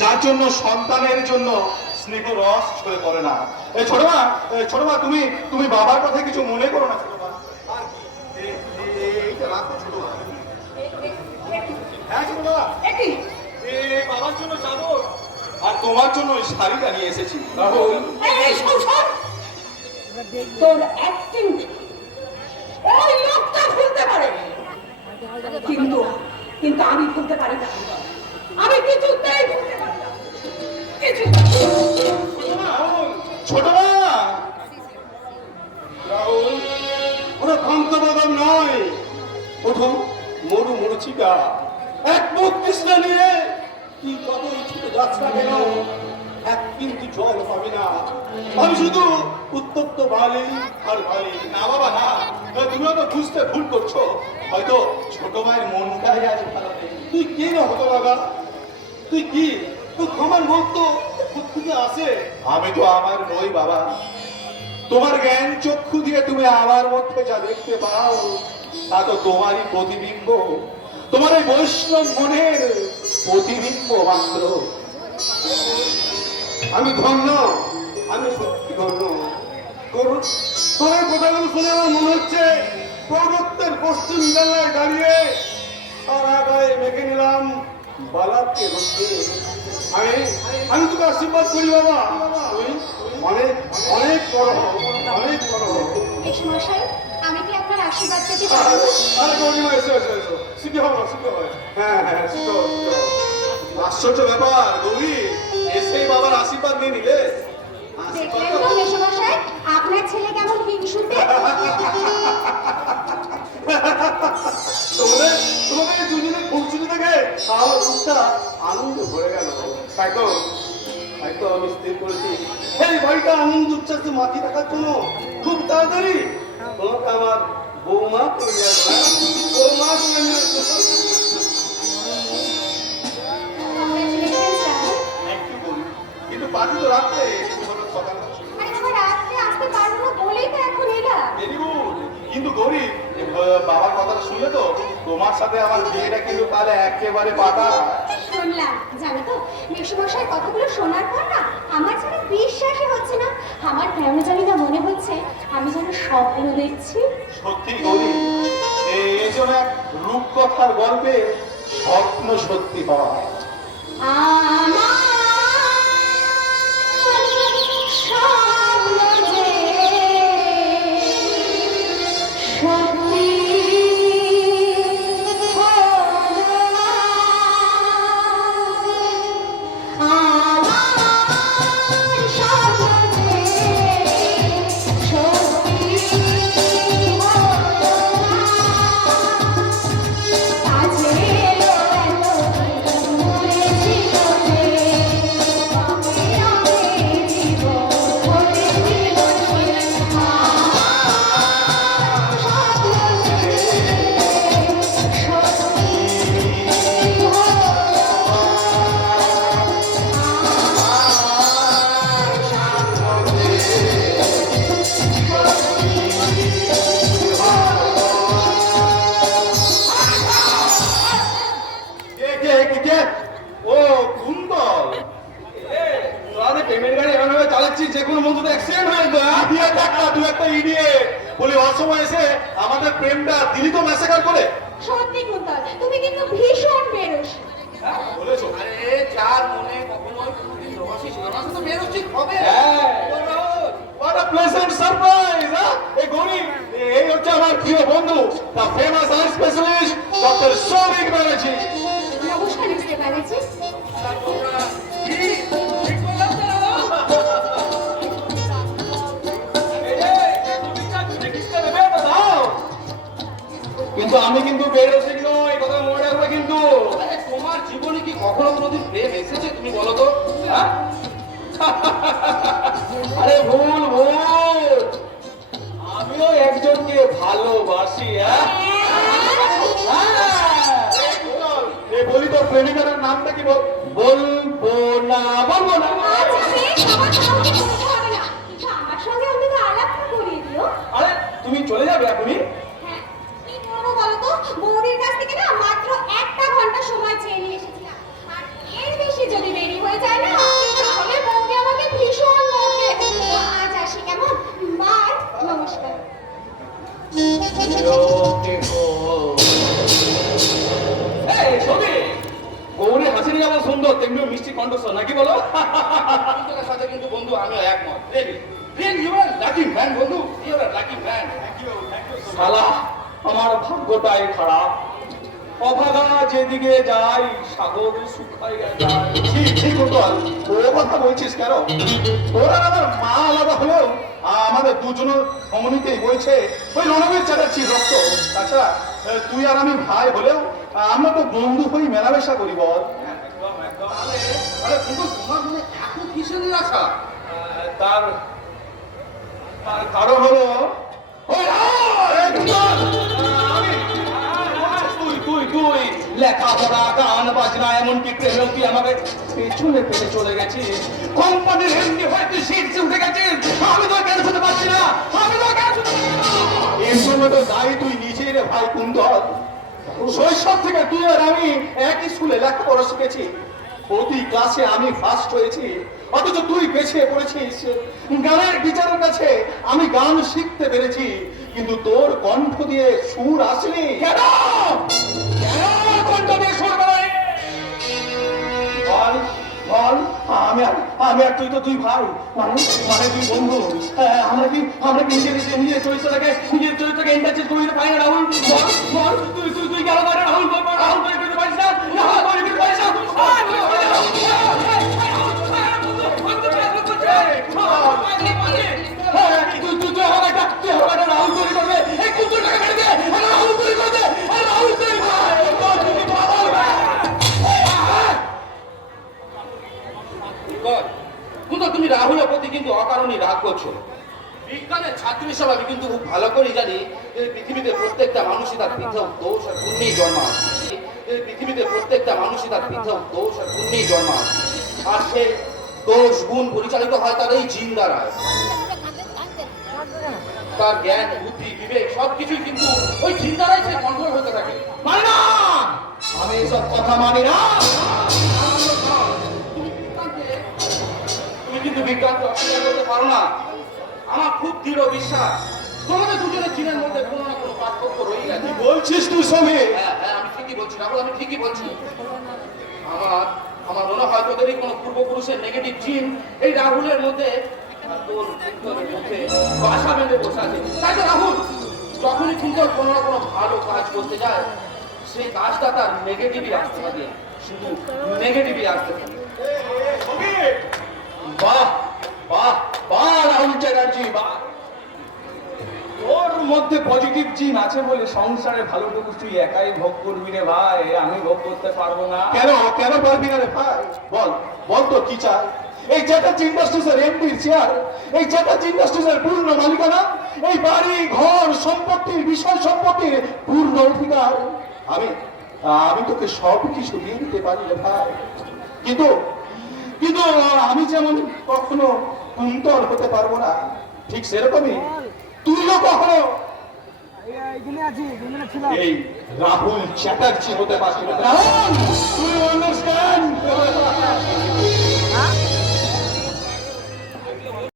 যার জন্য সন্তানের জন্য স্নেহ রস ছড়ে পড়ে না। এই ছোট মা তুমি তুমি বাবার কথা কিছু মনে করো না ছোট মা। আর কি এইটা রাখো ছোট মা। হ্যাঁ ছোট মা, এই বাবার জন্য যাবো আর তোমার জন্য ওই শাড়িটা নিয়ে এসেছি। রাহুল তোর অ্যাক্টিং ওই লোকটা ভুলতে পারে, কিন্তু কিন্তু আমি ভুলতে পারি না। আমি কিছুতেই ভুলতে পারি না। ছোট মা, রাহুল ওরা ভ্রান্তবাদন নয়, ওঠো মরু মরুচিকা এক মুখ কৃষ্ণা নিয়ে কি যতই ছুটে যাচ্ছে না কেন এক কিন্তু জল পাবি না। আমি শুধু উত্তপ্ত বালি আর বালি। না বাবা না, তুমি তো বুঝতে ভুল করছো। হয়তো ছোট মায়ের মনটাই আজ ভালো নেই। তুই কি না হতো বাবা, তুই কি তুই আমার মন তো থেকে আসে। আমি তো আমার নই বাবা। তোমার জ্ঞান চক্ষু দিয়ে তুমি আমার মধ্যে যা দেখতে পাও তা তো তোমারই প্রতিবিম্ব, তোমার এই বৈষ্ণব মনের প্রতিবিম্ব মাত্র। আমি ধন্য, আমি সত্যি ধন্য। তোমার কথাগুলো শুনে আমার মনে হচ্ছে পর্বতের পশ্চিম বেলায় দাঁড়িয়ে সারা গায়ে মেখে নিলাম বালাকে রক্ষে। আমি তোকে আশীর্বাদ করি বাবা, তুমি অনেক অনেক বড় হও, অনেক বড় হও। আমি কি আপনার আশীর্বাদ পেতে পারি? আরে গৌরীমা এসো এসো এসো, শিখে হবো শিখে হয়। হ্যাঁ হ্যাঁ শিখো শিখো। আশ্চর্য ব্যাপার গৌরী, এসেই বাবার আশীর্বাদ নিয়ে নিলে। দেখলেন তো মেশমশাই, আপনার ছেলে কেমন হিংসুটে। তোমাদের দুজনে খুঁজতে দেখে আমার বুকটা আনন্দ ভরে গেল। তাই তো আমি স্থির করেছি এই বাড়িটা আনন্দ উচ্ছ্বাসে মাতিয়ে রাখার জন্য খুব তাড়াতাড়ি তোমাকে আমার বৌমা করে নিয়ে আসবো। বৌমা করে নিয়ে আসবো। একটু বলি, কিন্তু পার্টি তো রাত্রে সকাল। রাত্রে আসতে পারবো না বলেই তো এখন এলাম। কিন্তু গৌরী বাবার কথাটা শুনলে তো তোমার সাথে আমার বিয়েটা কিন্তু তাহলে একেবারে পাকা। শুনলাম, জানো তো মেশমশাই কথাগুলো শোনার পর না আমার যেন বিশ্বাসই হচ্ছে না। আমার কেন জানি না মনে হচ্ছে আমি যেন স্বপ্ন দেখছি। সত্যি গৌরী, এই জন্য এক রূপকথার গল্পে স্বপ্ন সত্যি হওয়া। আমাদের প্রেমটা দিলি তো ম্যাসাকার করে। সত্যি কুন্তল, তুমি কিন্তু ভীষণ বেরোস। বলেছো আরে যার মনে কখনো কোনদিন রসি রস তো বেরোচ্ছি হবে। What a pleasant surprise! এই গরিব এই হচ্ছে আমার প্রিয় বন্ধু, the famous eye specialist doctor Souvik Banerjee. নমস্কার মিস্টার ব্যানার্জি। কিন্তু আমি কিন্তু বেরোছি নই, কথা মনে রাখবে কিন্তু। তোমার জীবনে কি কখনো কোনোদিন প্রেম এসেছে তুমি বলো তো? আরে ভুল ভুল, আমিও একজনকে ভালোবাসি। বলি তোর প্রেমিকার নামটা কি? বলবো না বলবো না। আমার সঙ্গে অন্তত আলাপটা করিয়ে দিও। আরে তুমি চলে যাবে এখনই? হ্যাঁ, কি করবো বলো তো? বৌদির কাছ থেকে না মাত্র 1 ঘন্টা সময় চেয়ে নিয়ে এসেছিলাম, আর এর বেশি যদি দেরি হয়ে তেমনিও মিষ্টি কণ্ঠস্বর নাকি বলো? কুন্তলের সাথে কিন্তু বন্ধু আমিও একমত। Really really you are lucky man বন্ধু, ইউ আর লাকি ম্যান। শালা আমার ভাগ্যটাই খারাপ। অভাগা যেদিকে যাই সাগর শুকাইয়া যায়। ঠিক ঠিক বল, ও কথা বলছিস কেন? তোরা আমার মা আলাদা হলেও আমাদের দুজনের ধমনীতেই বইছে ওই রণবীর চ্যাটার্জির রক্ত। তাছাড়া তুই আর আমি ভাই হলেও আমরা তো বন্ধু হয়ে মেলামেশা করি বল। একদম একদম। আরে কিন্তু তোমার মনে এত কিসের নিরাশা? তার তার কারণ হলো ওই তুই লেখাপড়া গান বাজনা এমনকি প্রেমেও তুই আমাকে পেছনে ফেলে চলে গেছিস। কোম্পানির এমনি হয়তো শীর্ষে উঠে গেছিস, আমি তো কেন শুনতে পাচ্ছি না, আমি তো কেন শুনতে পাচ্ছি না। এর জন্য তো দায়ী তুই নিজেই রে ভাই কুন্তল। শৈশব থেকে তুই আর আমি একই স্কুলে লেখাপড়া শিখেছি, প্রতি ক্লাসে আমি ফার্স্ট হয়েছি, অথচ তুই পেছিয়ে পড়েছিস। গানের টিচারের কাছে আমি গান শিখতে পেরেছি, কিন্তু তোর কণ্ঠ দিয়ে সুর আসেনি। কেন কেন কণ্ঠ দিয়ে সুর বেরোয়? বল বল, আমি আর তুই তো তুই ভাই, মানে মানে তুই বন্ধু। আমরা কি নিজের চরিত্রকে এন্টারটেইন করে দিতে পারি না রাহুল? বল বল, তুই গেল পারে রাহুল, রাহুল তৈরি করতে পারিস না, রাহুল তৈরি করতে পারিস না। রাহুল তৈরি করবে, এই কুকুরটাকে মেরে দে, রাহুল তৈরি করে দে, রাহুল তৈরি করে। কিন্তু তুমি রাহুলের প্রতি কিন্তু অকারণে রাগ করছো। বিজ্ঞানের ছাত্র হিসেবে আমি কিন্তু খুব ভালো করে জানি যে পৃথিবীতে প্রত্যেকটা মানুষই তার পৃথক দোষ আর গুণ নিয়ে জন্মায়। পৃথিবীতে প্রত্যেকটা মানুষই তার পৃথক দোষ আর গুণ নিয়ে জন্মায়, আর সে দোষ গুণ পরিচালিত হয় তার এই জিন দ্বারায়। তার জ্ঞান বুদ্ধি বিবেক সবকিছুই কিন্তু ওই জিন দ্বারাই সে কন্ট্রোল হতে থাকে। মানে না, আমি এসব কথা মানি না। তুমি কিন্তু বিজ্ঞানকে অস্বীকার করতে পারো না। আমার খুব দৃঢ় বিশ্বাস তোমাদের দুজনের জিনের মধ্যে কোনো না কোনো পার্থক্য রয়ে গেছে। কি বলছিস তুই সমীর? হ্যাঁ হ্যাঁ, আমি ঠিকই বলছি রাহুল, আমি ঠিকই বলছি। আমার মনে হয় তোদেরই কোনো পূর্বপুরুষের নেগেটিভ জিন এই রাহুলের মধ্যে আর তোর কুন্তলের মধ্যে বাসা বেঁধে বসে আছে। তাই তো রাহুল যখনই কুন্তল কোনো না কোনো ভালো কাজ করতে যায়, সেই কাজটা তার নেগেটিভই আসতে থাকে, শুধু নেগেটিভই আসতে থাকে। বাহ বাহ বাহ রাহুল চ্যাটার্জি, বাহ। তোর মধ্যে পজিটিভ জিন আছে বলে সংসারে ভালোটুকু তুই একাই ভোগ করবি রে ভাই, আমি ভোগ করতে পারবো না। কেন কেন পারবি না রে ভাই? বল বল তো কি চাই? এই চ্যাটার্জি ইন্ডাস্ট্রিজের এমডির চেয়ার, এই চ্যাটার্জি ইন্ডাস্ট্রিজের পূর্ণ মালিকানা, এই বাড়ি ঘর সম্পত্তির বিষয় সম্পত্তির পূর্ণ অধিকার। আমি তোকে সব কিছু দিয়ে দিতে পারি রে ভাই, কিন্তু কিন্তু আমি যেমন কখনো কুন্তল হতে পারবো না, ঠিক সেরকমই তুইও কখনো এই রাহুল চ্যাটার্জি হতে পারবি না। রাহুল, তুই আন্ডারস্ট্যান্ড?